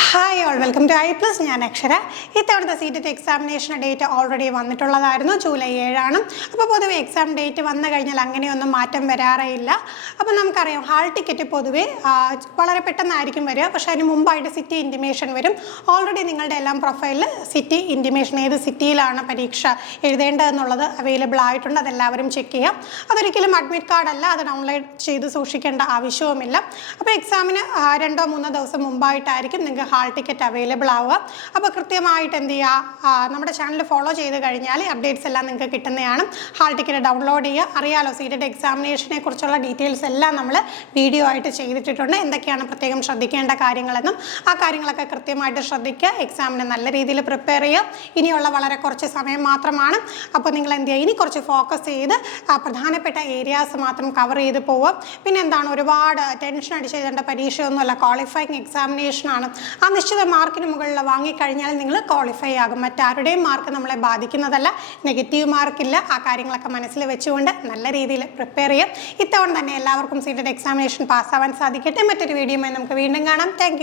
Hi all welcome to I plus. ഞാൻ അക്ഷര. ഇത്തവണത്തെ CTET examination date already വന്നിട്ടുള്ളതായിരുന്നു. July 7 അപ്പോൾ പൊതുവെ എക്സാം ഡേറ്റ് വന്നു കഴിഞ്ഞാൽ അങ്ങനെയൊന്നും മാറ്റം വരാറേയില്ല. അപ്പോൾ നമുക്കറിയാം ഹാൾ ടിക്കറ്റ് പൊതുവെ വളരെ പെട്ടെന്നായിരിക്കും വരിക. പക്ഷേ അതിന് മുമ്പായിട്ട് സിറ്റി ഇൻറ്റിമേഷൻ വരും. ഓൾറെഡി നിങ്ങളുടെ എല്ലാം പ്രൊഫൈലിൽ സിറ്റി ഇൻറ്റിമേഷൻ ഏത് സിറ്റിയിലാണ് പരീക്ഷ എഴുതേണ്ടതെന്നുള്ളത് അവൈലബിൾ ആയിട്ടുണ്ട്. അതെല്ലാവരും ചെക്ക് ചെയ്യാം. അതൊരിക്കലും അഡ്മിറ്റ് കാർഡല്ല, അത് ഡൗൺലോഡ് ചെയ്ത് സൂക്ഷിക്കേണ്ട ആവശ്യവുമില്ല. അപ്പോൾ എക്സാമിന് 2-3 ദിവസം മുമ്പായിട്ടായിരിക്കും നിങ്ങൾക്ക് ഹാൾ ടിക്കറ്റ് അവൈലബിൾ ആവുക. അപ്പോൾ കൃത്യമായിട്ട് എന്ത് ചെയ്യുക, നമ്മുടെ ചാനൽ ഫോളോ ചെയ്ത് കഴിഞ്ഞാൽ അപ്ഡേറ്റ്സ് എല്ലാം നിങ്ങൾക്ക് കിട്ടുന്നതാണ്. ഹാൾ ടിക്കറ്റ് ഡൗൺലോഡ് ചെയ്യുക. അറിയാലോ CTET എക്സാമിനേഷനെ കുറിച്ചുള്ള ഡീറ്റെയിൽസ് എല്ലാം നമ്മൾ വീഡിയോ ആയിട്ട് ചെയ്തിട്ടുണ്ട്. എന്തൊക്കെയാണ് പ്രത്യേകം ശ്രദ്ധിക്കേണ്ട കാര്യങ്ങളെന്നും ആ കാര്യങ്ങളൊക്കെ കൃത്യമായിട്ട് ശ്രദ്ധിക്കുക. എക്സാമിന് നല്ല രീതിയിൽ പ്രിപ്പയർ ചെയ്യുക. ഇനിയുള്ള വളരെ കുറച്ച് സമയം മാത്രമാണ്. അപ്പോൾ നിങ്ങൾ എന്ത് ചെയ്യുക, ഇനി കുറച്ച് ഫോക്കസ് ചെയ്ത് പ്രധാനപ്പെട്ട ഏരിയാസ് മാത്രം കവർ ചെയ്ത് പോവുക. പിന്നെ എന്താണ്, ഒരുപാട് ടെൻഷൻ അടിച്ച് എഴുതേണ്ട പരീക്ഷയൊന്നുമല്ല, ക്വാളിഫയിങ് എക്സാമിനേഷനാണ്. ആ നിശ്ചിത മാർക്കിന് മുകളിൽ വാങ്ങിക്കഴിഞ്ഞാൽ നിങ്ങൾ ക്വാളിഫൈ ആകും. മറ്റാരുടെയും മാർക്ക് നമ്മളെ ബാധിക്കുന്നതല്ല, നെഗറ്റീവ് മാർക്കില്ല. ആ കാര്യങ്ങളൊക്കെ മനസ്സിൽ വെച്ചുകൊണ്ട് നല്ല രീതിയിൽ പ്രിപ്പയർ ചെയ്യാം. ഇത്തവണ തന്നെ എല്ലാവർക്കും CTET എക്സാമിനേഷൻ പാസ്സാവാൻ സാധിക്കട്ടെ. മറ്റൊരു വീഡിയോയുമായി നമുക്ക് വീണ്ടും കാണാം. താങ്ക്